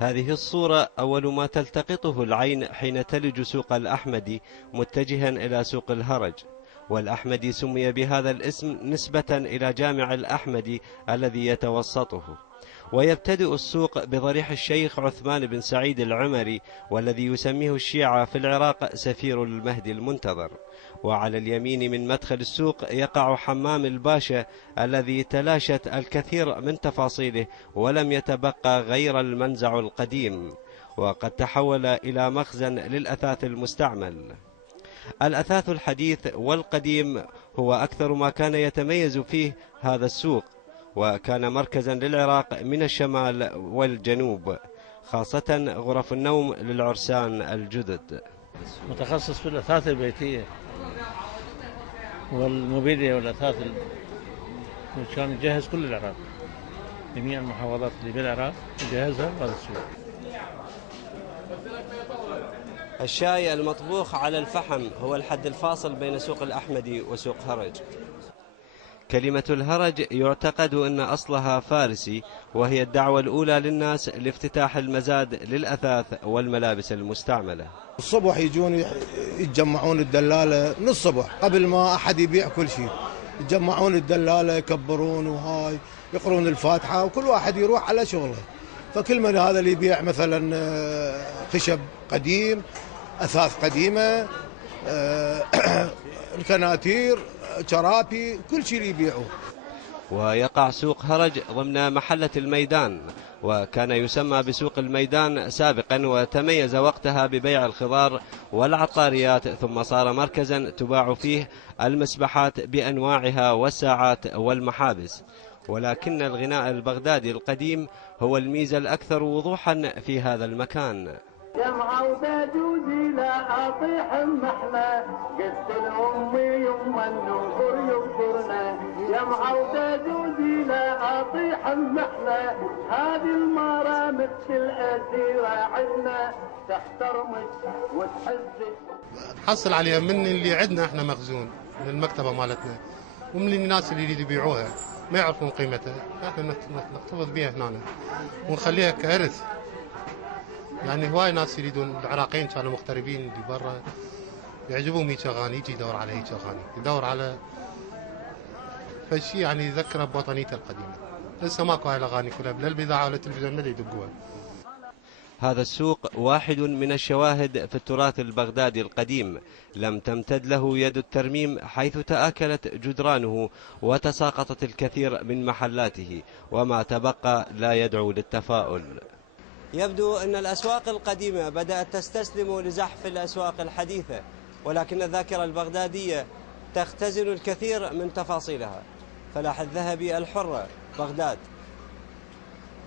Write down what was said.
هذه الصورة أول ما تلتقطه العين حين تلج سوق الأحمدي متجها إلى سوق الهرج، والأحمدي سمي بهذا الاسم نسبة إلى جامع الأحمدي الذي يتوسطه. ويبتدئ السوق بضريح الشيخ عثمان بن سعيد العمري، والذي يسميه الشيعة في العراق سفير المهدي المنتظر. وعلى اليمين من مدخل السوق يقع حمام الباشا الذي تلاشت الكثير من تفاصيله ولم يتبقى غير المنزع القديم، وقد تحول إلى مخزن للأثاث المستعمل. الأثاث الحديث والقديم هو أكثر ما كان يتميز فيه هذا السوق، وكان مركزا للعراق من الشمال والجنوب، خاصة غرف النوم للعرسان الجدد. متخصص في الأثاث البيتية والموبيليا والأثاث، كان يجهز كل العراق، جميع المحافظات اللي بالعراق يجهزها هذا السوق. الشاي المطبوخ على الفحم هو الحد الفاصل بين سوق الأحمدي وسوق هرج. كلمة الهرج يعتقد أن أصلها فارسي، وهي الدعوة الأولى للناس لافتتاح المزاد للأثاث والملابس المستعملة. الصبح يجون يتجمعون الدلالة من الصبح قبل ما أحد يبيع كل شيء، يتجمعون الدلالة يكبرون وهاي يقرون الفاتحة وكل واحد يروح على شغله. فكل من هذا اللي يبيع مثلا خشب قديم، أثاث قديمة، الكناتير، شرابي، كل شيء اللي يبيعوه. ويقع سوق هرج ضمن محلة الميدان، وكان يسمى بسوق الميدان سابقا، وتميز وقتها ببيع الخضار والعطاريات، ثم صار مركزا تباع فيه المسبحات بأنواعها والساعات والمحابس. ولكن الغناء البغدادي القديم هو الميزة الأكثر وضوحا في هذا المكان. يا معودة جوزي لا أطيح محلى، قلت لأمي يما النور ينظرنا، يا معودة جوزي لا أطيح محلى، هذه المرة مثل الأسيرة عندنا تحترمك وتحزك. حصل عليها من اللي عندنا احنا مخزون من المكتبة مالتنا، ومن الناس اللي يريدوا يبيعوها ما يعرفون قيمتها، احنا نحتفظ بها هنا ونخليها كإرث. يعني هواي ناس يريدون، العراقيين كانوا مغتربين اللي برا يعجبهم هيك اغاني، يجي يدور على هيك اغاني، يدور على فشي يعني يذكره بوطنيته القديمه. لسه ماكو هاي الاغاني كلها، لا البضاعه ولا التلفزيون ما يدقوها. هذا السوق واحد من الشواهد في التراث البغدادي القديم، لم تمتد له يد الترميم، حيث تآكلت جدرانه وتساقطت الكثير من محلاته، وما تبقى لا يدعو للتفاؤل. يبدو أن الأسواق القديمة بدأت تستسلم لزحف الأسواق الحديثة، ولكن الذاكرة البغدادية تختزن الكثير من تفاصيلها. فلاح الذهبي، الحرة، بغداد.